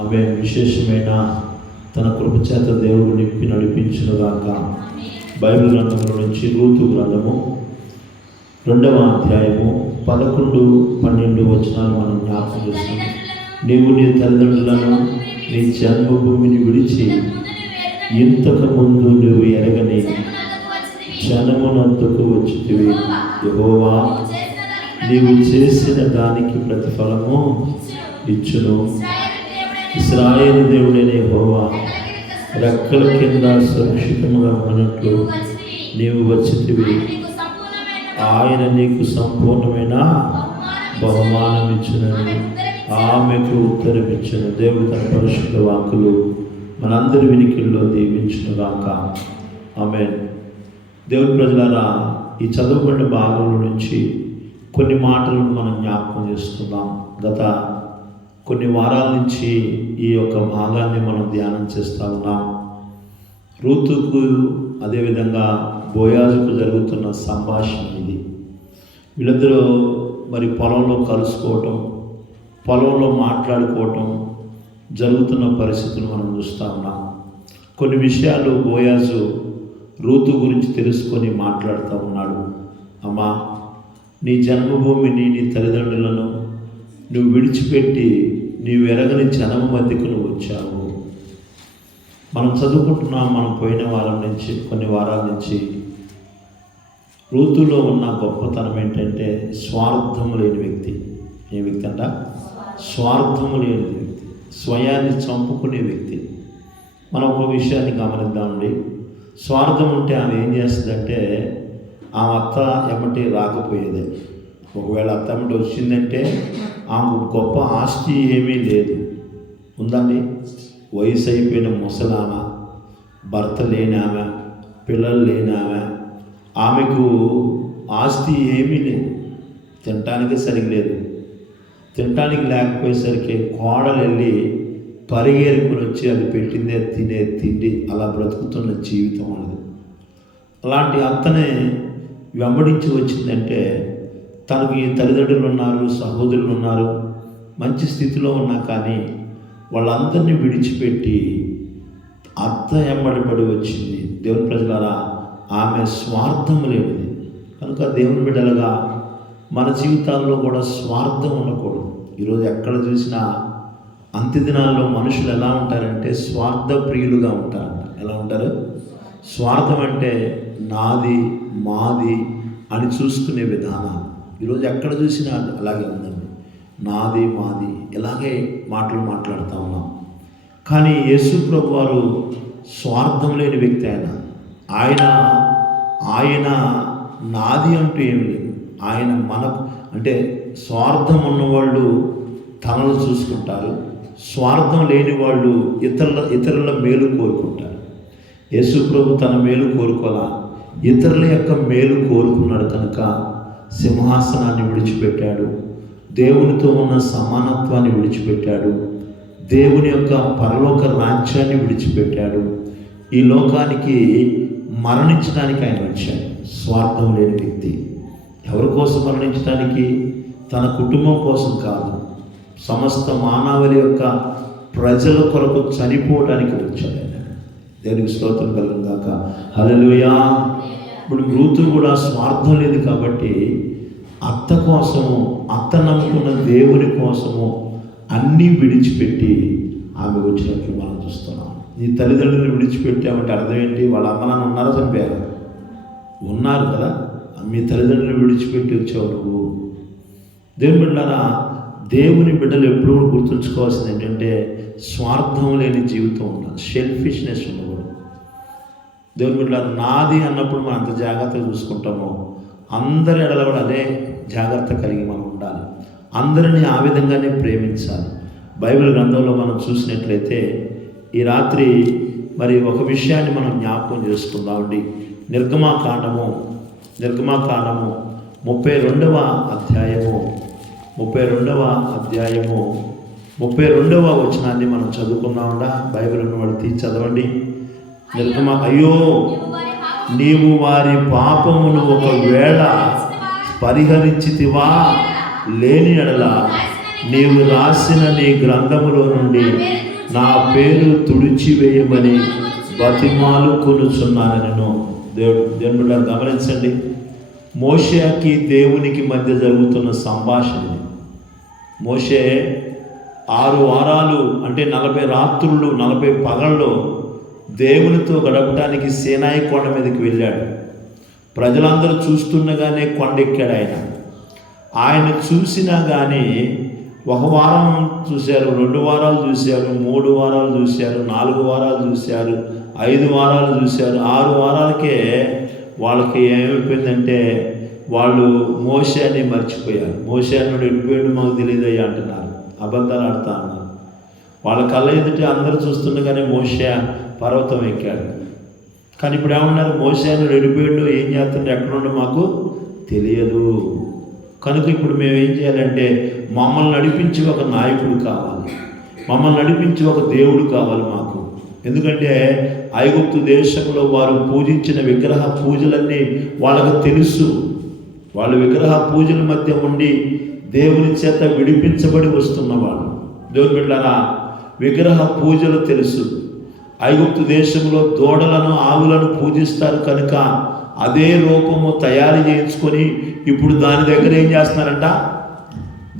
ఆమె విశేషమైన తన కృపచేత దేవుడు నింపి నడిపించునుగాక. బైబిల్ గ్రంథంలో నుంచి రూతు గ్రంథము 2వ అధ్యాయము 11-12 వచనాలు మనం జ్ఞాపకం చేస్తాం. నీవు నీ తల్లిదండ్రులను నీ జన్మభూమిని విడిచి ఇంతకు ముందు నువ్వు ఎరగని జనమునందుకు వచ్చితివి. యెహోవా నీవు చేసిన దానికి ప్రతిఫలము ఇచ్చును. ఇశ్రాయేలు దేవుడైన యెహోవా రెక్కల కింద సురక్షితముగా ఉన్నట్లు నీవు వచ్చితివి. ఆయన నీకు సంపూర్ణమైన బహుమానం ఇచ్చునని ఆమెకు ఉత్తరం ఇచ్చును. దేవుడు తన పరిశుద్ధ వాక్కులు మనందరి వినికిల్లో దీవించునుగాక. ఆమేన్. దేవుని ప్రజలారా, ఈ చదువుకున్న భాగంలో నుంచి కొన్ని మాటలను మనం జ్ఞాపకం చేసుకుందాం. గత కొన్ని వారాల నుంచి ఈ యొక్క భాగాన్ని మనం ధ్యానం చేస్తూ ఉన్నాం. రూతుకు అదేవిధంగా బోయాజుకు జరుగుతున్న సంభాషణ ఇది. వీళ్ళిద్దరూ మరి పొలంలో కలుసుకోవటం, పొలంలో మాట్లాడుకోవటం జరుగుతున్న పరిస్థితులు మనం చూస్తూ ఉన్నాం. కొన్ని విషయాలు బోయాజు రూతు గురించి తెలుసుకొని మాట్లాడుతూ ఉన్నాడు. అమ్మా, నీ జన్మభూమిని, నీ తల్లిదండ్రులను నువ్వు విడిచిపెట్టి నీవు ఎరగని జనము మధ్యకు నువ్వు వచ్చావు. మనం చదువుకుంటున్నాం. మనం పోయిన వారం నుంచి, కొన్ని వారాల నుంచి రూతులో ఉన్న గొప్పతనం ఏంటంటే స్వార్థము లేని వ్యక్తి. ఏ వ్యక్తి అంట? స్వార్థము లేని వ్యక్తి, స్వయాన్ని చంపుకునే వ్యక్తి. మనం ఒక విషయాన్ని గమనిద్దామండి. స్వార్థం ఉంటే ఆమె ఏం చేస్తుందంటే, ఆమె అత్త ఎమ్మటి రాకపోయేదే. ఒకవేళ అత్త ఎమ్మటి వచ్చిందంటే ఆమెకు గొప్ప ఆస్తి ఏమీ లేదు. ఉందండి? వయసు అయిపోయిన ముసలామె, భర్త లేని ఆమె, పిల్లలు లేని ఆమె, ఆమెకు ఆస్తి ఏమీ లేదు. తినటానికి సరిగ్గా లేదు. తినటానికి లేకపోయేసరికి కోడలు వెళ్ళి పరిగెరుకుని వచ్చి అది పెట్టిందే తినే తిండి, అలా బ్రతుకుతున్న జీవితం అన్నది. అలాంటి అత్తనే వెంబడించి వచ్చిందంటే తనకి తల్లిదండ్రులు ఉన్నారు, సహోదరులు ఉన్నారు, మంచి స్థితిలో ఉన్నా కానీ వాళ్ళందరినీ విడిచిపెట్టి అత్త వెంబడిపడి వచ్చింది. దేవుని ప్రజలారా, ఆమె స్వార్థం లేనిది. కనుక దేవుని బిడ్డలుగా మన జీవితాల్లో కూడా స్వార్థం ఉండకూడదు. ఈరోజు ఎక్కడ చూసినా అంత్యదినాల్లో మనుషులు ఎలా ఉంటారంటే స్వార్థ ప్రియులుగా ఉంటారంట. ఎలా ఉంటారు? స్వార్థం అంటే నాది, మాది అని చూసుకునే విధానం ఈరోజు ఎక్కడ చూసినా అలాగే ఉందండి. నాది, మాది, ఇలాగే మాటలు మాట్లాడుతూ ఉన్నాం. కానీ యేసు ప్రభు వారు స్వార్థం లేని వ్యక్తి. ఆయన నాది అంటూ ఏమి లేదు. ఆయన మనకు అంటే స్వార్థం ఉన్నవాళ్ళు తనలు చూసుకుంటారు, స్వార్థం లేని వాళ్ళు ఇతరుల మేలు కోరుకుంటారు. యేసు ప్రభు తన మేలు కోరుకోలా, ఇతరుల యొక్క మేలు కోరుకున్నాడు. కనుక సింహాసనాన్ని విడిచిపెట్టాడు, దేవునితో ఉన్న సమానత్వాన్ని విడిచిపెట్టాడు, దేవుని యొక్క పరలోక రాజ్యాన్ని విడిచిపెట్టాడు. ఈ లోకానికి మరణించడానికి ఆయన వచ్చాడు. స్వార్థం లేని వ్యక్తి. ఎవరి కోసం మరణించడానికి? తన కుటుంబం కోసం కాదు, సమస్త మానవాళి యొక్క ప్రజల కొరకు చనిపోవడానికి వచ్చాడు ఆయన. దేవునికి స్తోత్రం కలుగును గాక. హల్లెలూయా. ఇప్పుడు రూతు కూడా స్వార్థం లేదు కాబట్టి అత్త కోసము, అత్త నమ్ముకున్న దేవుని కోసము అన్నీ విడిచిపెట్టి ఆమె వచ్చినట్లు మనం చూస్తున్నాం. నీ తల్లిదండ్రులను విడిచిపెట్టామంటే అర్థం ఏంటి? వాళ్ళ అమ్మ నాన్న ఉన్నారా? చంపారు? ఉన్నారు కదా. మీ తల్లిదండ్రులను విడిచిపెట్టి వచ్చావు నువ్వు. దేవుని బిడ్డలారా, దేవుని బిడ్డలు ఎప్పుడు కూడా గుర్తుంచుకోవాల్సింది ఏంటంటే స్వార్థం లేని జీవితం ఉండాలి, సెల్ఫిష్నెస్ ఉండకూడదు. దేవుని బిడ్డలారా, నాది అన్నప్పుడు మనం అంత జాగ్రత్తగా చూసుకుంటామో అందరి ఎడల కూడా అదే జాగ్రత్త కలిగి మనం ఉండాలి. అందరినీ ఆ విధంగానే ప్రేమించాలి. బైబిల్ గ్రంథంలో మనం చూసినట్లయితే ఈ రాత్రి మరి ఒక విషయాన్ని మనం జ్ఞాపకం చేసుకుందామండి. నిర్గమాకాండము 32వ అధ్యాయము 32వ వచనాన్ని మనం చదువుకున్నామండా. బైబిల్ ఉన్నవాళ్ళు తీసి చదవండి. అయ్యో, నీవు వారి పాపమును ఒకవేళ పరిహరించితివా, లేని ఎడల నీవు రాసిన నీ గ్రంథములో నుండి నా పేరు తుడిచివేయమని బతిమాలు కొనుచున్నానను. దేవుని బిడ్డ గమనించండి, మోషేకి దేవునికి మధ్య జరుగుతున్న సంభాషణ. మోషే 6 వారాలు అంటే 40 రాత్రులు 40 పగళ్ళు దేవునితో గడపడానికి సీనాయి కొండ మీదకి వెళ్ళాడు. ప్రజలందరూ చూస్తుండగానే కొండెక్కాడు. ఆయన చూసినా కానీ 1 వారం చూశారు, 2 వారాలు చూశారు, 3 వారాలు చూశారు, 4 వారాలు చూశారు, 5 వారాలు చూశారు. 6 వారాలకే వాళ్ళకి ఏమైపోయిందంటే వాళ్ళు మోషేని మర్చిపోయారు. మోషే అన్నాడు, ఎడిపోయాడు మాకు తెలియదయ్యా అంటున్నారు, అబద్ధాలు ఆడుతా అన్నారు. వాళ్ళ కళ్ళ ఎదుట అందరూ చూస్తుండగానే మోషే పర్వతం ఎక్కాడు. కానీ ఇప్పుడు ఏమన్నారు, మోషే అన్నాడు ఎడిపోయాడు, ఏం చేస్తుండే, ఎక్కడుండో మాకు తెలియదు. కనుక ఇప్పుడు మేము ఏం చేయాలంటే మమ్మల్ని నడిపించి ఒక నాయకుడు కావాలి, మమ్మల్ని నడిపించి ఒక దేవుడు కావాలి మాకు. ఎందుకంటే ఐగుప్తు దేశంలో వారు పూజించిన విగ్రహ పూజలన్నీ వాళ్ళకు తెలుసు. వాళ్ళు విగ్రహ పూజల మధ్య ఉండి దేవుని చేత విడిపించబడి వస్తున్నవాళ్ళు. దేవుని బిడ్డలారా, విగ్రహ పూజలు తెలుసు. ఐగుప్తు దేశంలో దూడలను ఆవులను పూజిస్తారు కనుక అదే రూపము తయారు చేయించుకొని ఇప్పుడు దాని దగ్గర ఏం చేస్తున్నారంట,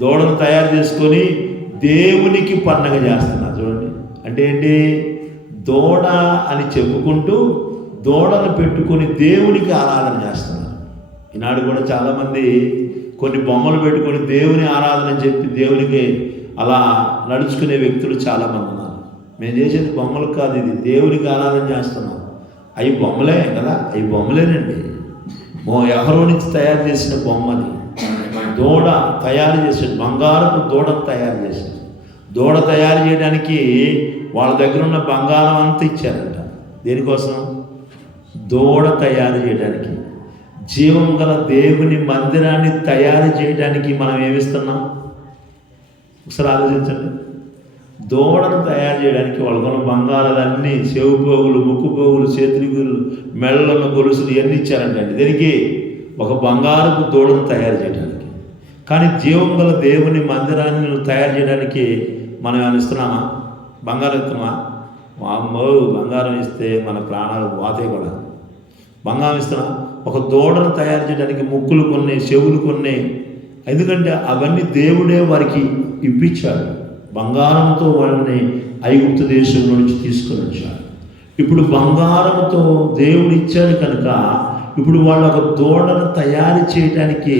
దూడను తయారు చేసుకొని దేవునికి పండగ చేస్తున్నారు. చూడండి, అంటే ఏంటి, దూడ అని చెప్పుకుంటూ దూడను పెట్టుకొని దేవునికి ఆరాధన చేస్తున్నారు. ఈనాడు కూడా చాలామంది కొన్ని బొమ్మలు పెట్టుకొని దేవుని ఆరాధన చెప్పి దేవునికి అలా నడుచుకునే వ్యక్తులు చాలామంది ఉన్నారు. మేము చేసేది బొమ్మలు కాదు, ఇది దేవునికి ఆరాధన చేస్తున్నాం. అవి బొమ్మలే కదా, అవి బొమ్మలేనండి. ఎవరో నుంచి తయారు చేసిన బొమ్మని దూడ తయారు చేసాడు, బంగారపు దూడను తయారు చేశాడు. దూడ తయారు చేయడానికి వాళ్ళ దగ్గర ఉన్న బంగారం అంతా ఇచ్చారంట. దేనికోసం? దూడ తయారు చేయడానికి. జీవం గల దేవుని మందిరాన్ని తయారు చేయడానికి మనం ఏమిస్తున్నాం? ఒకసారి ఆలోచించండి. దూడను తయారు చేయడానికి వాళ్ళకున్న బంగారాలన్నీ, చెవు పోగులు, ముక్కు పోగులు, చేతులు, మెళ్ళను గొలుసులు ఇవన్నీ ఇచ్చారంటండి. దీనికి ఒక బంగారపు దూడను తయారు చేయడానికి. కానీ జీవం గల దేవుని మందిరాన్ని తయారు చేయడానికి మనం ఏమైనా ఇస్తున్నామా? బంగారం ఇస్తున్నామా? అమ్మో, బంగారం ఇస్తే మన ప్రాణాలు పోతాయి కూడా. బంగారం ఇస్తున్నా. ఒక దూడను తయారు చేయడానికి ముక్కులు కొన్ని, చెవులు కొన్ని. ఎందుకంటే అవన్నీ దేవుడే వారికి ఇప్పించాడు. బంగారంతో వాళ్ళని ఐగుప్తు దేశం నుంచి తీసుకొని వచ్చాడు. ఇప్పుడు బంగారంతో దేవుడు ఇచ్చాడు కనుక ఇప్పుడు వాళ్ళు ఒక దూడను తయారు చేయడానికి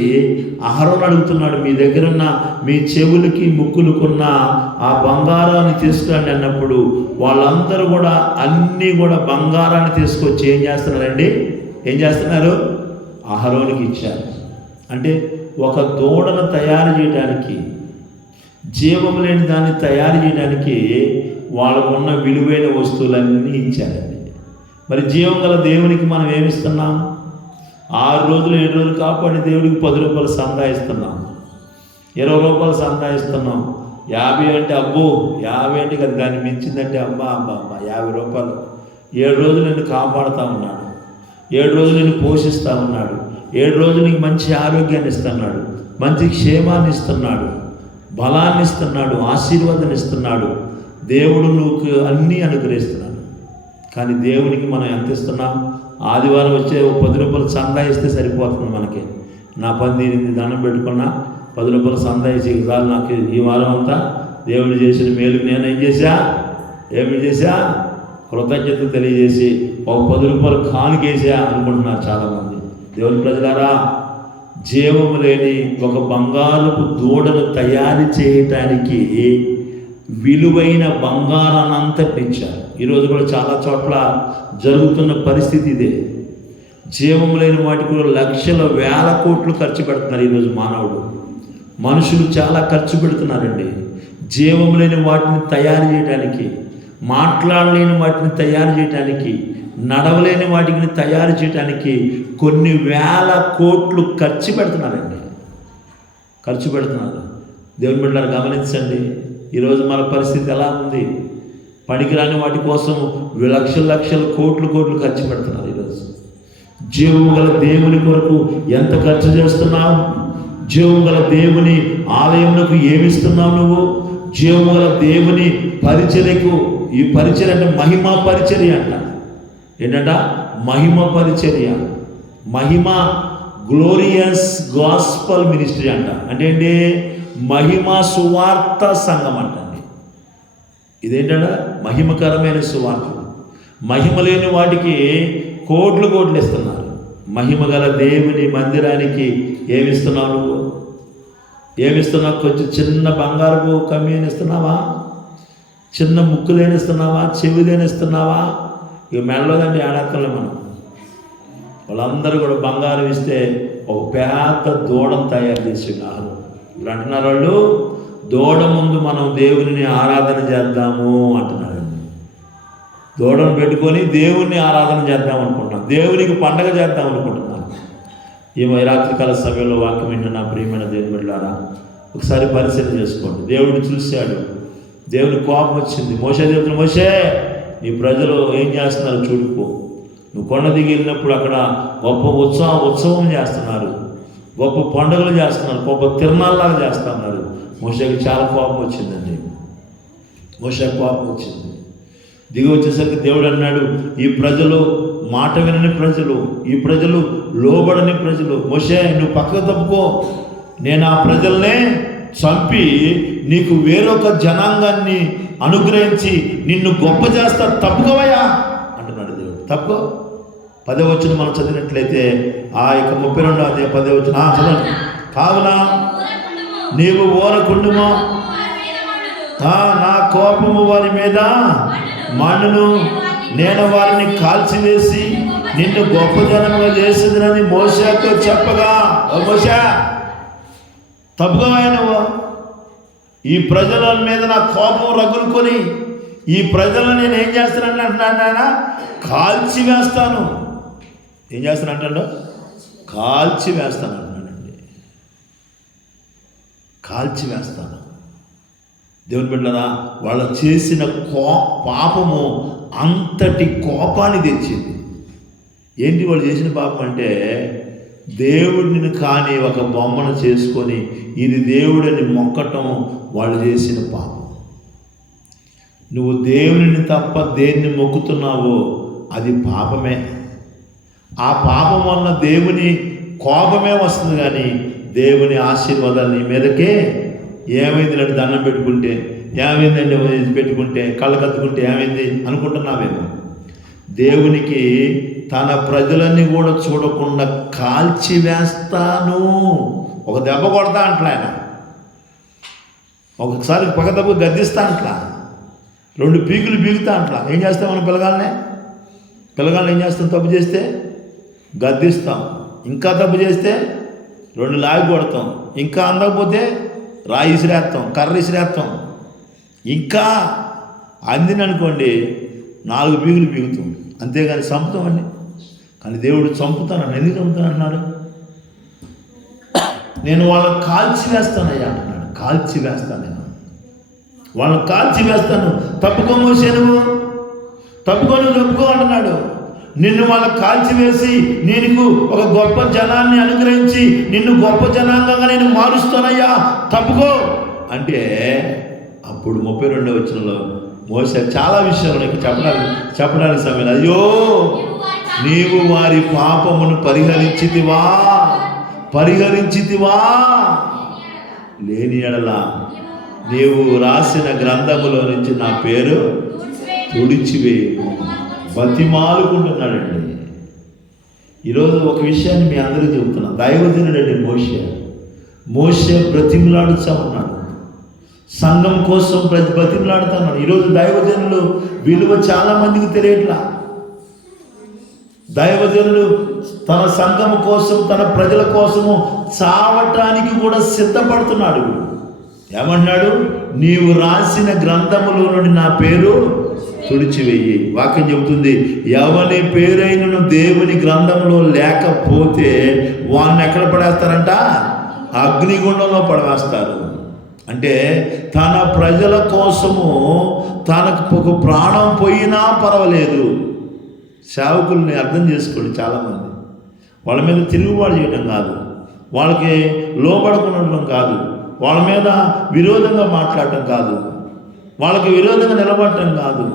అహరోను అడుగుతున్నాడు, మీ దగ్గర ఉన్న మీ చెవులకి ముక్కులకున్న ఆ బంగారాన్ని తీసుకురండి అన్నప్పుడు వాళ్ళందరూ కూడా అన్నీ కూడా బంగారాన్ని తీసుకొచ్చి ఏం చేస్తున్నారండి? ఏం చేస్తున్నారు? అహరోనుకి ఇచ్చారు. అంటే ఒక దూడను తయారు చేయడానికి, జీవం లేని దాన్ని తయారు చేయడానికి వాళ్ళకున్న విలువైన వస్తువులన్నీ ఇచ్చారండి. మరి జీవం గల దేవునికి మనం ఏమిస్తున్నాం? 6 రోజులు 7 రోజులు కాపాడి దేవుడికి 10 రూపాయలు సందాయిస్తున్నాం, 20 రూపాయలు సందాయిస్తున్నాం. 50 అంటే అబ్బో, 50 అంటే కదా, దాన్ని మించిందంటే అమ్మా 50 రూపాయలు. 7 రోజులు నిన్ను కాపాడుతూ ఉన్నాడు, 7 రోజులు నిన్ను పోషిస్తూ ఉన్నాడు, 7 రోజులు నీకు మంచి ఆరోగ్యాన్ని ఇస్తున్నాడు, మంచి క్షేమాన్ని ఇస్తున్నాడు, బలాన్ని ఇస్తున్నాడు, ఆశీర్వాదాన్ని ఇస్తున్నాడు. దేవుడు నువ్వు అన్నీ అనుగ్రహిస్తున్నాడు. కానీ దేవునికి మనం ఎంత ఇస్తున్నాం? ఆదివారం వచ్చే 10 రూపాయలు చందా ఇస్తే సరిపోతుంది మనకి. నా పని దీనికి దండం పెట్టుకున్నా 10 రూపాయలు చందా ఇచ్చి రాదు నాకు ఈ వారం అంతా దేవుడు చేసిన మేలుకు నేను ఏమి చేశా కృతజ్ఞత తెలియజేసి ఒక 10 రూపాయలు కానుకేసా అనుకుంటున్నారు చాలామంది. దేవుని ప్రజలారా, జీవము లేని ఒక బంగారపు దూడను తయారు చేయటానికి విలువైన బంగారాన్నంతటి ఇచ్చారు. ఈరోజు కూడా చాలా చోట్ల జరుగుతున్న పరిస్థితి ఇదే. జీవం లేని వాటికి కూడా లక్షల వేల కోట్లు ఖర్చు పెడుతున్నారు ఈరోజు మానవుడు. మనుషులు చాలా ఖర్చు పెడుతున్నారండి జీవం లేని వాటిని తయారు చేయడానికి, మాట్లాడలేని వాటిని తయారు చేయడానికి, నడవలేని వాటిని తయారు చేయడానికి కొన్ని వేల కోట్లు ఖర్చు పెడుతున్నారండి. దేవుని బిడ్డలారా గమనించండి, ఈరోజు మన పరిస్థితి ఎలా ఉంది? పనికిరాని వాటి కోసం లక్షల కోట్లు ఖర్చు పెడుతున్నారు. ఈరోజు జీవం గల దేవుని కొరకు ఎంత ఖర్చు చేస్తున్నాం? జీవం గల దేవుని ఆలయమునకు ఏమిస్తున్నావు నువ్వు? జీవము గల దేవుని పరిచర్యకు. ఈ పరిచర్య అంటే మహిమ పరిచర్య అంట. ఏంటంట? మహిమ పరిచర్య. మహిమ గ్లోరియస్ గాస్పల్ మినిస్ట్రీ అంట. అంటే ఏంటి? మహిమ సువార్త సంఘం అంటండి. ఇదేంటంటే మహిమకరమైన సువార్త. మహిమ లేని వాటికి కోట్లు ఇస్తున్నారు. మహిమ గల దేవుని మందిరానికి ఏమిస్తున్నావు నువ్వు? ఏమిస్తున్నావు? కొంచెం చిన్న బంగారపు కమ్మీని ఇస్తున్నావా? చిన్న ముక్కులేనిస్తున్నావా? చెవిలేనిస్తున్నావా? ఇక మెడలోదండి ఆడక్కర్లే. మనం వాళ్ళందరూ కూడా బంగారం ఇస్తే ఒక పెద్ద దూడను తయారు చేస్తున్నారు. ఇప్పుడు అంటున్నారు వాళ్ళు, దూడ ముందు మనం దేవుని ఆరాధన చేద్దాము అంటున్నారు. దూడను పెట్టుకొని దేవుణ్ణి ఆరాధన చేద్దాం అనుకుంటున్నాం. దేవునికి పండగ చేద్దాం అనుకుంటున్నాను. ఈ రాత్రికాల సమయంలో వాక్యం వింటున్న ప్రియమైన దేవుని బిడ్డలారా, ఒకసారి పరిశీలన చేసుకోండి. దేవుడు చూశాడు, దేవుని కోపం వచ్చింది. మోషే దేవుడు, మోషే నీ ప్రజలు ఏం చేస్తున్నారు చూడుకో. నువ్వు కొండ దిగి వెళ్ళినప్పుడు అక్కడ గొప్ప ఉత్సవం చేస్తున్నారు, గొప్ప పండుగలు చేస్తున్నారు, గొప్ప తిరునాళ్ళలాగా చేస్తున్నారు. మోషేకి చాలా కోపం వచ్చిందండి. మోషేకి కోపం వచ్చింది. దిగి వచ్చేసరికి దేవుడు అన్నాడు, ఈ ప్రజలు మాట వినని ప్రజలు, ఈ ప్రజలు లోబడని ప్రజలు. మోషే నువ్వు పక్కకు తప్పుకో, నేను ఆ ప్రజల్నే చంపి నీకు వేరొక జనాంగాన్ని అనుగ్రహించి నిన్ను గొప్ప చేస్తా, తప్పుకోవయ్యా అంటున్నాడు దేవుడు. తప్పుకో. 10వ వచనం మనం చదివినట్లయితే ఆ యొక్క 32 10వ వచనం చదవండి. కావున నీవు ఊరకుండుమో, నా కోపము వారి మీద మండును, నేను వారిని కాల్చివేసి నిన్ను గొప్ప జనముగా చేసేదినని మోషేతో చెప్పగా, ఓ మోషే తప్పుగా నువ్వు, ఈ ప్రజల మీద నా కోపం రగులుకొని ఈ ప్రజలను నేను ఏం చేస్తానని అంటున్నాను, కాల్చి వేస్తాను. ఏం చేస్తాను అంటాడు? కాల్చి వేస్తాను అంటున్నాడండి. కాల్చి వేస్తాను. దేవుని బిడ్డలారా, వాళ్ళు చేసిన పాపము అంతటి కోపాన్ని తెచ్చింది. ఏంటి వాళ్ళు చేసిన పాపం అంటే, దేవుడిని కాని ఒక బొమ్మను చేసుకొని ఇది దేవుడిని మొక్కటం వాళ్ళు చేసిన పాపం. నువ్వు దేవుని తప్ప దేన్ని మొక్కుతున్నావో అది పాపమే. ఆ పాపం వల్ల దేవుని కోపమే వస్తుంది, కానీ దేవుని ఆశీర్వాదాలు నీ మీదకే. ఏమైంది అంటే దండం పెట్టుకుంటే ఏమైందండి, పెట్టుకుంటే కళ్ళు కత్తుకుంటే ఏమైంది అనుకుంటున్నావేమో. దేవునికి తన ప్రజలన్నీ కూడా చూడకుండా కాల్చి వేస్తాను. ఒక దెబ్బ కొడతా అంట్లా ఆయన, ఒకసారి పక్క దెబ్బ గద్దిస్తా అంట్లా, 2 పీకులు పీకుతా అంట్లా. ఏం చేస్తాం మనం? పిల్లగాళ్ళని ఏం చేస్తాం? తప్పు చేస్తే గద్దిస్తాం, ఇంకా తప్పు చేస్తే 2 లాగి కొడతాం, ఇంకా అందకపోతే రాయి ఇసిరేస్తాం, కర్ర ఇసిరేస్తాం, ఇంకా అందిని అనుకోండి 4 పీకులు పీకుతాం, అంతేగాని చంపుతామండి. కానీ దేవుడు చంపుతానని ఎందుకు చంపుతానన్నాడు? నేను వాళ్ళని కాల్చి వేస్తానయ్యా అంటున్నాడు. కాల్చి వేస్తాను, నేను వాళ్ళని కాల్చి వేస్తాను. తప్పుకో మోసే, నువ్వు తప్పుకో అంటున్నాడు. నిన్ను వాళ్ళకి కాల్చివేసి నీకు ఒక గొప్ప జనాన్ని అనుగ్రహించి నిన్ను గొప్ప జనాంగంగా నేను మారుస్తానయ్యా, తప్పుకో అంటే అప్పుడు 32వ వచనంలో మోసే చాలా విషయాలు నీకు చెప్పడానికి సమయం. అయ్యో నీవు వారి పాపమును పరిహరించితివా లేని ఎడల నీవు రాసిన గ్రంథములో నుంచి నా పేరు తుడిచివేయము. బతిమాలుకుంటున్నాడండి. ఈరోజు ఒక విషయాన్ని మీ అందరికీ చెబుతున్నా. దైవజనుడండి మోషే బ్రతిమలాడుతూ ఉన్నాడు, సంఘం కోసం బ్రతిమలాడుతున్నాడు. ఈరోజు దైవజనులు విలువ చాలా మందికి తెలియట్లా. దైవజనుడు తన సంఘం కోసం, తన ప్రజల కోసము చావటానికి కూడా సిద్ధపడుతున్నాడు. ఏమన్నాడు? నీవు రాసిన గ్రంథములో నుండి నా పేరు తుడిచివేయి. వాక్యం చెబుతుంది, ఎవరి పేరైనను దేవుని గ్రంథంలో లేకపోతే వాడిని ఎక్కడ పడేస్తారంట? అగ్నిగుండంలో పడవేస్తారు. అంటే తన ప్రజల కోసము తనకు ఒక ప్రాణం పోయినా పర్వాలేదు. సేవకుల్ని అర్థం చేసుకోండి. చాలామంది వాళ్ళ మీద తిరుగుబాటు చేయడం కాదు, వాళ్ళకి లోబడకుండా కాదు, వాళ్ళ మీద విరోధంగా మాట్లాడటం కాదు, వాళ్ళకి విరోధంగా నిలబడటం కాదు,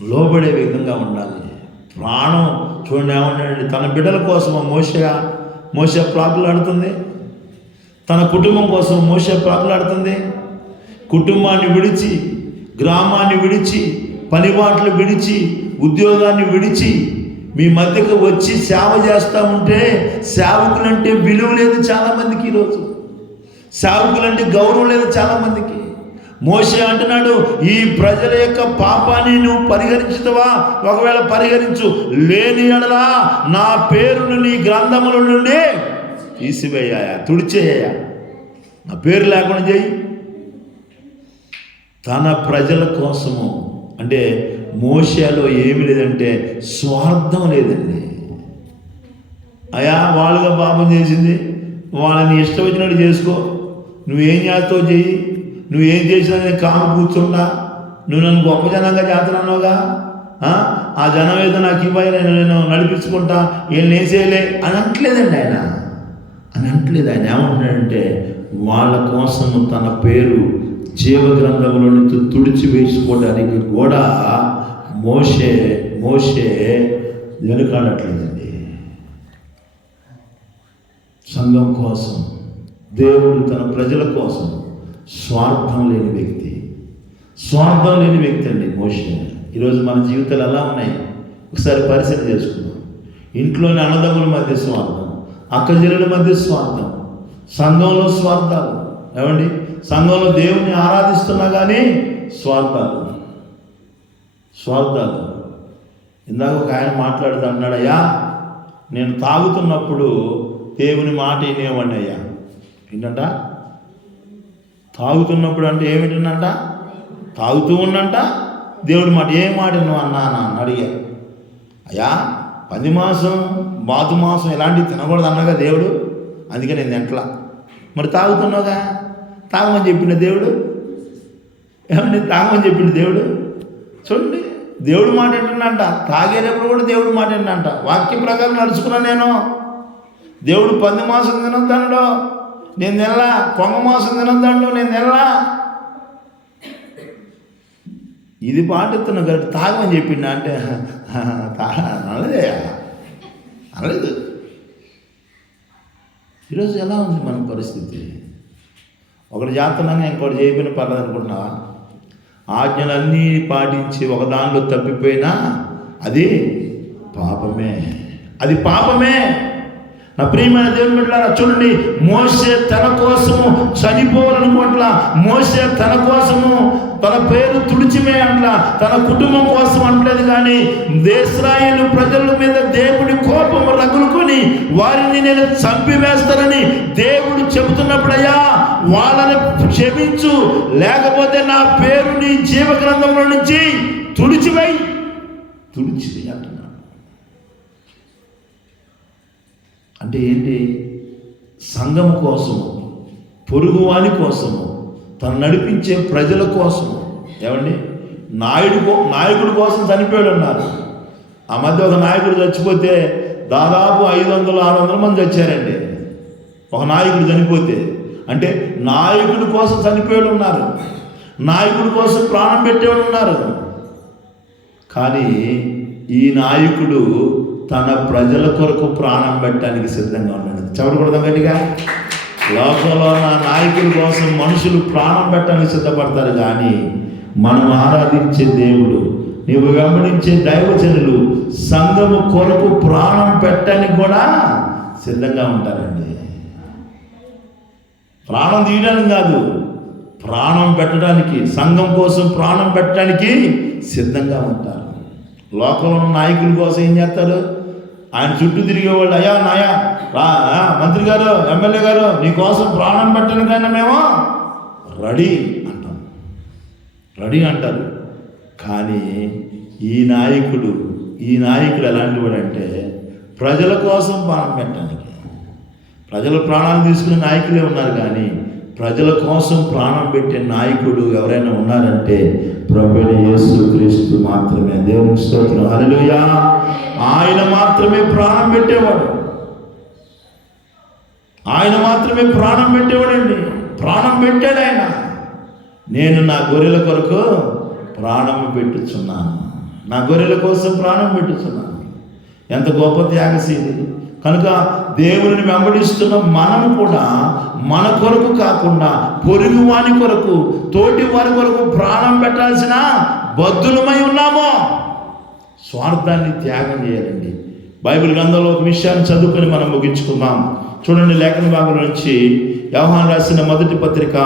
లోబడే విధంగా ఉండాలి. ప్రాణం చూడండి ఏమన్నాడండి, తన బిడ్డల కోసం మోషే ప్రాకులాడుతుంది, తన కుటుంబం కోసం మోషే ప్రాకులాడుతుంది. కుటుంబాన్ని విడిచి, గ్రామాన్ని విడిచి, పనిబాట్లు విడిచి, ఉద్యోగాన్ని విడిచి మీ మధ్యకు వచ్చి సేవ చేస్తూ ఉంటే, సేవకులంటే విలువ లేదు చాలామందికి. ఈరోజు సేవకులంటే గౌరవం లేదు చాలామందికి. మోషే అంటున్నాడు, ఈ ప్రజల యొక్క పాపాన్ని నువ్వు పరిహరించుతావా? ఒకవేళ పరిహరించు, లేని ఎడలా నా పేరును నీ గ్రంథముల నుండి తీసివేయాయా, తుడిచేయ్యా, నా పేరు లేకుండా చేయి. తన ప్రజల కోసము అంటే మోషేలో ఏమి లేదంటే స్వార్థం లేదండి. అయా వాళ్ళుగా పాపం చేసింది, వాళ్ళని ఇష్టం వచ్చినట్టు చేసుకో, నువ్వేం చేస్తావు చెయ్యి, నువ్వేం చేసినా నేను కాము కూర్చున్నా, నువ్వు నన్ను గొప్ప జనంగా చేస్తున్నావుగా, ఆ జనం ఏదో నాకు ఇవ్వాలి, నేను నడిపించుకుంటా, ఏం నేసేయలే అని అంటలేదండి ఆయన. ఏమంటున్నాడంటే వాళ్ళ కోసము తన పేరు జీవ గ్రంథంలో నుంచి తుడిచి వేసుకోవడానికి కూడా మోషే వెనుకాడట్లేదండి. సంఘం కోసం, దేవుడు తన ప్రజల కోసం స్వార్థం లేని వ్యక్తి అండి మోషే. ఈరోజు మన జీవితాలు ఎలా ఉన్నాయి ఒకసారి పరిశీలన చేసుకుందాం. ఇంట్లోని అన్నదమ్ముల మధ్య స్వార్థం, అక్కచెల్లెల మధ్య స్వార్థం, సంఘంలో స్వార్థాలు. ఏమండి, సంఘంలో దేవుని ఆరాధిస్తున్నా కానీ స్వార్థాలు. ఇందాక ఒక ఆయన మాట్లాడుతూ అన్నాడు, అయ్యా నేను తాగుతున్నప్పుడు దేవుని మాట వినేవాడిని అయ్యా. ఏంటంట తాగుతున్నప్పుడు అంటే ఏమిటంట, తాగుతూ ఉన్నంట దేవుడి మాట. ఏ మాట నువ్వు అన్నా అని అడిగా. అయ్యా పంది మాంసం, బాతు మాంసం ఇలాంటివి తినకూడదు అన్నాగా దేవుడు, అందుకే నేను తింటలా. మరి తాగుతున్నావుగా, తాగమని చెప్పిండు దేవుడు. ఏమండి, తాగమని చెప్పిండు దేవుడు. చూడండి, దేవుడు మాట ఏంటంట, తాగేటప్పుడు కూడా దేవుడు మాట ఏంటంట. వాక్య ప్రకారం నడుచుకున్నాను నేను. దేవుడు పంది మాంసం తినొద్దండు, నేను తినలా. కొంగ మాంసం తినొద్దండు, నేను తినలా. ఇది పాటిస్తున్నా కాబట్టి తాగమని చెప్పిండు అంటే అనలేదు. ఈరోజు ఎలా ఉంది మన పరిస్థితి? ఒకటి చేస్తున్నాగా ఇంకోటి చేయకపోయినా పర్లేదు అనుకుంటున్నావా? ఆజ్ఞలన్నీ పాటించి ఒక దానిలో తప్పిపోయినా అది పాపమే. నా ప్రియమైన దేవుని బిడ్డలారా, చూడండి, మోషే తన కోసము చనిపోవాలనుకోవట్లా. మోషే తన కోసము తన పేరు తుడిచిమే అంట్లా, తన కుటుంబం కోసం అనట్లేదు. కానీ ఇశ్రాయేలు ప్రజల మీద దేవుడి కోపం రగులుకొని వారిని నేను చంపివేస్తానని దేవుడు చెబుతున్నప్పుడయ్యా వాళ్ళని క్షమించు, లేకపోతే నా పేరు నీ జీవ గ్రంథంలో నుంచి తుడిచివేయి అంటున్నాడు. అంటే ఏంటి? సంఘం కోసము, పొరుగువాని కోసము, తను నడిపించే ప్రజల కోసము. ఏమండి, నాయకుడి కోసం చనిపోయాడు అన్నారు. ఆ మధ్య ఒక నాయకుడు చచ్చిపోతే దాదాపు 500-600 మంది చచ్చారండి. ఒక నాయకుడు చనిపోతే అంటే నాయకుడి కోసం చనిపోయాడు ఉన్నారు, నాయకుడి కోసం ప్రాణం పెట్టేవాడు ఉన్నారు. కానీ ఈ నాయకుడు తన ప్రజల కొరకు ప్రాణం పెట్టడానికి సిద్ధంగా ఉన్నాడు. చెప్పకూడదు గట్టిగా. లోకంలో నా నాయకుల కోసం మనుషులు ప్రాణం పెట్టడానికి సిద్ధపడతారు, కానీ మనం ఆరాధించే దేవుడు, నీవు వెంబడించే దైవజనులు సంఘము కొరకు ప్రాణం పెట్టడానికి కూడా సిద్ధంగా ఉంటారండి. ప్రాణం తీయడానికి కాదు, ప్రాణం పెట్టడానికి, సంఘం కోసం ప్రాణం పెట్టడానికి సిద్ధంగా ఉంటారు. లోకంలో ఉన్న నాయకుల కోసం ఏం చేస్తారు? ఆయన చుట్టూ తిరిగేవాళ్ళు, అయ్యా నాయా మంత్రి గారు, ఎమ్మెల్యే గారు, నీకోసం ప్రాణం పెట్టడానికైనా మేము రెడీ అంటారు. కానీ ఈ నాయకుడు ఎలాంటి వాడు అంటే ప్రజల కోసం ప్రాణం పెట్టడానికి. ప్రజల ప్రాణాలు తీసుకునే నాయకులే ఉన్నారు, కానీ ప్రజల కోసం ప్రాణం పెట్టే నాయకుడు ఎవరైనా ఉన్నారంటే ప్రభువైన యేసుక్రీస్తు మాత్రమే. దేవునికి స్తోత్రం, హల్లెలూయా. ఆయన మాత్రమే ప్రాణం పెట్టేవాడు. ఆయన మాత్రమే ప్రాణం పెట్టేవాడండి. ప్రాణం పెట్టాడు ఆయన. నేను నా గొర్రెల కొరకు ప్రాణం పెట్టుచున్నాను, నా గొర్రెల కోసం ప్రాణం పెట్టుచున్నాను. ఎంత గొప్ప త్యాగశీలి. కనుక దేవుని వెంబడిస్తున్న మనము కూడా మన కొరకు కాకుండా పొరుగు వాని కొరకు, తోటి వారి కొరకు ప్రాణం పెట్టాల్సిన బద్ధులమై ఉన్నాము. స్వార్థాన్ని త్యాగం చేయాలండి. బైబిల్ గ్రంథంలో ఒక విషయాన్ని చదువుకొని మనం ముగించుకుందాం. చూడండి, లేఖన భాగం నుంచి యోహాను రాసిన మొదటి పత్రిక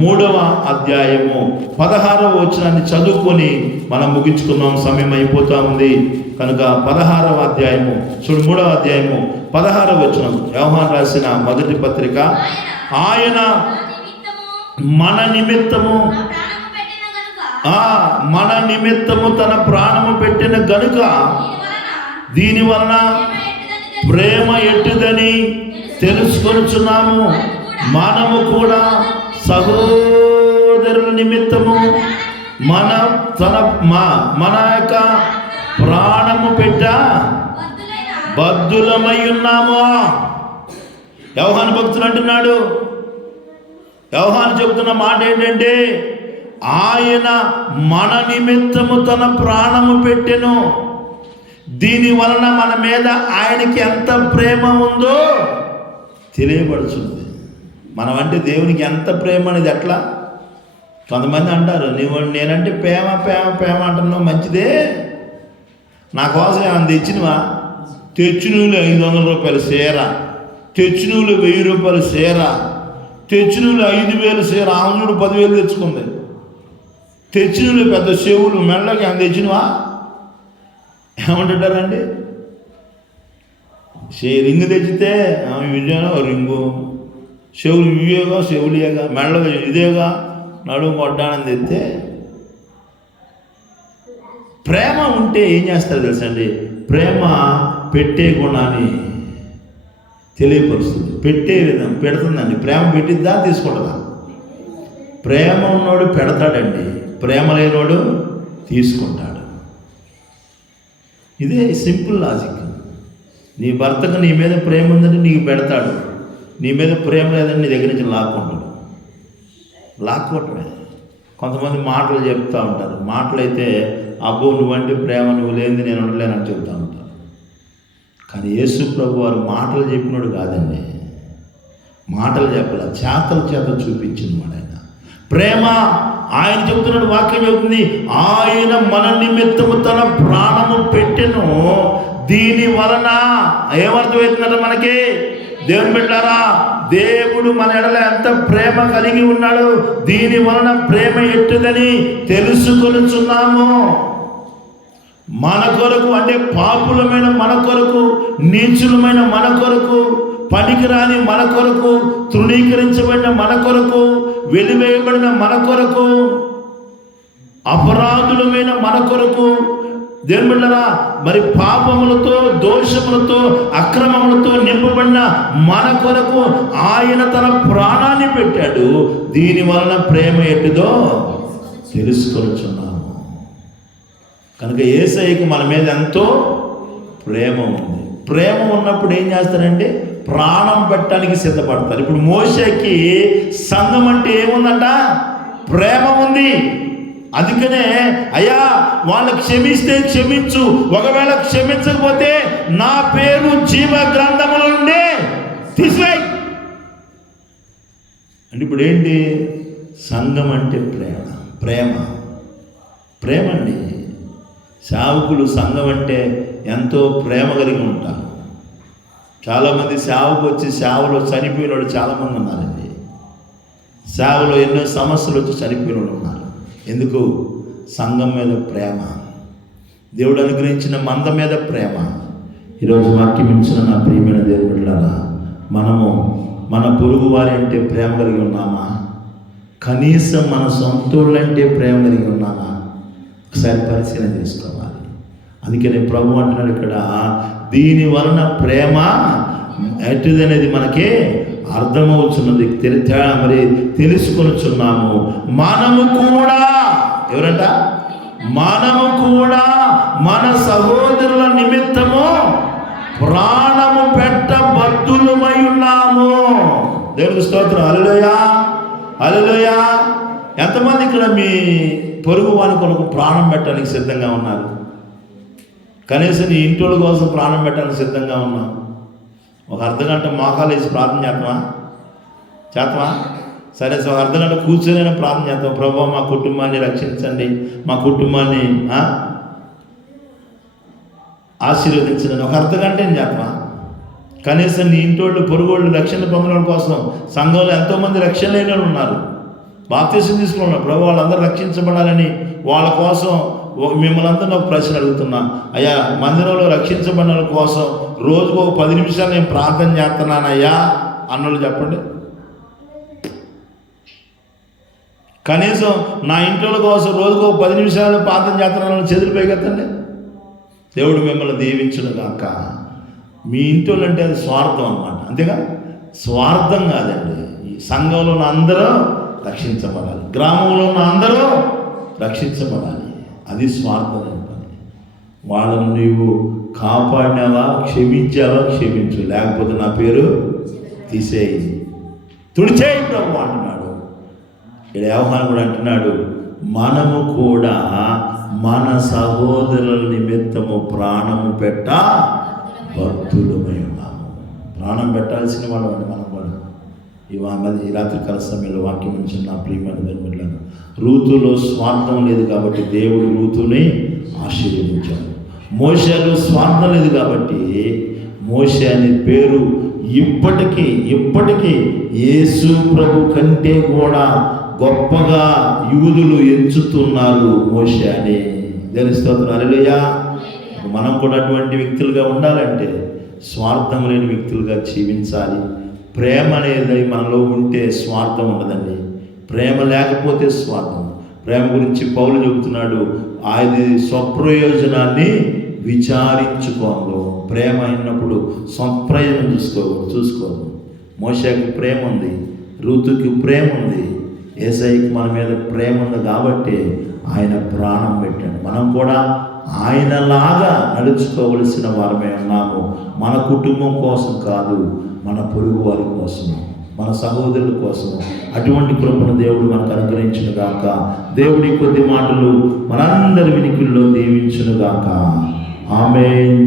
3వ అధ్యాయము 16వ వచనాన్ని చదువుకొని మనం ముగించుకుందాం. సమయం అయిపోతా ఉంది కనుక 16వ అధ్యాయము 3వ అధ్యాయము 16వ వచనం, యోహాను రాసిన మొదటి పత్రిక. ఆయన మన నిమిత్తము తన ప్రాణము పెట్టిన గనుక దీని వలన ప్రేమ ఎట్టుదని తెలుసుకొనుచున్నాము. మనము కూడా సహోదరుల నిమిత్తము మన యొక్క ప్రాణము పెట్ట బద్ధులమై ఉన్నాము. యోహాను భక్తులు అంటున్నాడు, యోహాను చెబుతున్న మాట ఏంటంటే, ఆయన మన నిమిత్తము తన ప్రాణము పెట్టెను. దీని వలన మన మీద ఆయనకి ఎంత ప్రేమ ఉందో తెలియబడుతుంది. మనం అంటే దేవునికి ఎంత ప్రేమ అనేది ఎట్లా? కొంతమంది అంటారు, నేనంటే ప్రేమ ప్రేమ ప్రేమ అంటున్నావు, మంచిదే, నా కోసం ఏమైనా తెచ్చినవా? తెచ్చినవులు 500 రూపాయల చీర, తెచ్చినవులు 1000 రూపాయల చీర, తెచ్చినవులు 5000 చీర, ఆమెడు 10,000 తెచ్చుకుంది. తెచ్చినవులు పెద్ద చెవులు మెళ్ళకి ఏమైనా తెచ్చినవా? ఏమంటారండి? రింగు తెచ్చితే విజయనో రింగు, చెవులు ఇవేగా, చెవులేగా, మెళ్ళ ఇదేగా, నడుము కొట్టానని తెస్తే. ప్రేమ ఉంటే ఏం చేస్తారు తెలుసండి? ప్రేమ పెట్టే గుణాన్ని తెలియపరుస్తుంది, పెట్టే విధం పెడుతుందండి. ప్రేమ పెట్టిద్దా, తీసుకుంటుందా? ప్రేమ ఉన్నోడు పెడతాడండి, ప్రేమ లేనోడు తీసుకుంటాడు. ఇదే సింపుల్ లాజిక్. నీ భర్తకు నీ మీద ప్రేమ ఉందంటే నీకు పెడతాడు, నీ మీద ప్రేమ లేదని నీ దగ్గర నుంచి లాక్కోవటమే. కొంతమంది మాటలు చెప్తూ ఉంటారు, మాటలైతే అబ్బో నువ్వంటే ప్రేమ, నువ్వు లేనిది నేను ఉండలేనని చెబుతూ ఉంటారు. కానీ యేసు ప్రభు వారు మాటలు చెప్పినోడు కాదండి, మాటలు చెప్పాల, చేతల చేత చూపించినవాడు ఆయన. ప్రేమ ఆయన చెబుతున్నాడు, వాక్యం చెబుతుంది, ఆయన మన నిమిత్తము తన ప్రాణము పెట్టెను. దీని వలన ఏమర్థమవుతుందంటే మనకి, దేవుని బిడ్డలారా, దేవుడు మన ఎడల ఎంత ప్రేమ కలిగి ఉన్నాడు, దీని వలన ప్రేమ ఎట్టుదని తెలుసుకొనుచున్నాము. మన కొరకు అంటే పాపులమైన మన కొరకు, నీచులమైన మన కొరకు, పనికిరాని మన కొరకు, తృణీకరించబడిన మన కొరకు, వెలివేయబడిన మన కొరకు, అపరాధులమైన మన కొరకు, దేవుని బిడ్డలారా, మరి పాపములతో, దోషములతో, అక్రమములతో నింపబడిన మన కొరకు ఆయన తన ప్రాణాన్ని పెట్టాడు. దీని వలన ప్రేమ ఎట్టుదో తెలుసుకొనుచున్నాము. కనుక యేసయ్యకి మన మీద ఎంతో ప్రేమ ఉంది. ప్రేమ ఉన్నప్పుడు ఏం చేస్తారంటే ప్రాణం పెట్టడానికి సిద్ధపడతారు. ఇప్పుడు మోషేకి సంఘం అంటే ఏముందంట? ప్రేమ ఉంది. అందుకనే అయ్యా వాళ్ళకి క్షమిస్తే క్షమించు, ఒకవేళ క్షమించకపోతే నా పేరు జీవ గ్రంథముల నుండి తీసివేయి అంటే. ఇప్పుడు ఏంటి? సంఘం అంటే ప్రేమ అండి. సేవకులు సంఘం అంటే ఎంతో ప్రేమ కలిగి ఉంటారు. చాలామంది సేవకు వచ్చి సేవలో చనిపోయిన వాళ్ళు చాలామంది ఉన్నారండి. సేవలో ఎన్నో సమస్యలు వచ్చి చనిపోయిన వాళ్ళు ఉన్నారు. ఎందుకు? సంఘం మీద ప్రేమ, దేవుడు అనుగ్రహించిన మంద మీద ప్రేమ. ఈరోజు వాక్యం ఇచ్చిన నా ప్రియమైన దేవుని బిడ్డలారా, మనము మన పొరుగు వారి అంటే ప్రేమ కలిగి ఉన్నామా? కనీసం మన సొంతూళ్ళంటే ప్రేమ కలిగి ఉన్నామా? ఒకసారి పరిశీలన చేసుకోవాలి. అందుకనే ప్రభు అంటున్నాడు ఇక్కడ, దీని వలన ప్రేమ ఎటుదనేది మనకి అర్థమవుతున్నది, మరి తెలుసుకొనుచున్నాము. మనము కూడా, ఎవరంట? మనము కూడా మన సహోదరుల నిమిత్తము ప్రాణము పెట్ట బద్ధులమై ఉన్నాము. దేవునికి స్తోత్రం. హల్లెలూయా, హల్లెలూయా. ఎంతమంది ఇక్కడ మీ పొరుగు వాని కొరకు ప్రాణం పెట్టడానికి సిద్ధంగా ఉన్నారు? కనీసం నీ ఇంటోళ్ళ కోసం ప్రాణం పెట్టడానికి సిద్ధంగా ఉన్నాం. ఒక అర్ధగంట మోకాలు వేసి ప్రార్థన చేస్తామా? సరే, ఒక అర్ధగంట కూర్చొని ప్రార్థన చేద్దాం. ప్రభువా, మా కుటుంబాన్ని రక్షించండి, మా కుటుంబాన్ని ఆశీర్వదించండి. ఒక అర్ధగంట ఏం చేద్దామా? కనీసం నీ ఇంటోళ్ళు పొరుగోళ్ళు రక్షణ పొందడం కోసం సంఘంలో ఎంతోమంది రక్షణ లేని వాళ్ళు ఉన్నారు. బాప్తీసం తీసుకున్నారు. ప్రభు, వాళ్ళందరూ రక్షించబడాలని వాళ్ళ కోసం మిమ్మల్ని అందరూ ఒక ప్రశ్న అడుగుతున్నా. అయ్యా, మందిరంలో రక్షించబడిన వాళ్ళ కోసం రోజుకు ఒక 10 నిమిషాలు నేను ప్రార్థన చేస్తున్నానయ్యా అన్నోళ్ళు చెప్పండి. కనీసం నా ఇంట్లో కోసం రోజుకు 10 నిమిషాలు ప్రార్థన చేస్తున్నాను చేతులు పైకెత్తండి. దేవుడు మిమ్మల్ని దీవించును గాక. మీ ఇంట్లో అంటే అది స్వార్థం అన్నమాట, అంతేగా? స్వార్థం కాదండి. ఈ సంఘంలో ఉన్న అందరూ రక్షించబడాలి, గ్రామంలో ఉన్న అందరూ రక్షించబడాలి. అది స్వార్థం పని. వాళ్ళను నీవు కాపాడినావా, క్షమించావా, క్షమించు, లేకపోతే నా పేరు తీసేయి, తుడిచేయి ప్రభు అంటున్నాడు. ఇక్కడ యోహాను కూడా అంటున్నాడు, మనము కూడా మన సహోదరుల నిమిత్తము ప్రాణము పెట్ట భక్తులమై ఉన్నాము. ప్రాణం పెట్టాల్సిన వాళ్ళు అండి మనం కూడా. ఈ రాత్రికాల సమయంలో వాక్యం నుంచి నా ప్రియమైన ధర్మలను, రూతులో స్వార్థం లేదు కాబట్టి దేవుడు రూతుని ఆశీర్వదించాడు. మోషేలో స్వార్థం లేదు కాబట్టి మోషే అనే పేరు ఇప్పటికీ యేసు ప్రభు కంటే కూడా గొప్పగా యూదులు ఎంచుతున్నారు మోషే అని. దేవుని స్తోత్రం. హల్లెలూయా. మనం కూడా అటువంటి వ్యక్తులుగా ఉండాలంటే స్వార్థం లేని వ్యక్తులుగా జీవించాలి. ప్రేమ అనేది మనలో ఉంటే స్వార్థం ఉండదండి. ప్రేమ లేకపోతే స్వార్థం. ప్రేమ గురించి పౌలు చెబుతున్నాడు, అది స్వప్రయోజనాన్ని విచారించుకోను. ప్రేమ అయినప్పుడు స్వప్రయోజనం చూసుకోదు. మోషేకి ప్రేమ ఉంది, రూతుకి ప్రేమ ఉంది, యేసయ్యకి మన మీద ప్రేమ ఉంది కాబట్టి ఆయన ప్రాణం పెట్టాడు. మనం కూడా ఆయనలాగా నడుచుకోవలసిన వారమే ఉన్నాము. మన కుటుంబం కోసం కాదు, మన పొరుగు వారి కోసం, మన సహోదరుల కోసం. అటువంటి కృపను దేవుడు మనకు అనుగ్రహించును గాక. దేవుడి కొద్ది మాటలు మనందరి వినికిల్లో దీవించును గాక. ఆమేన్.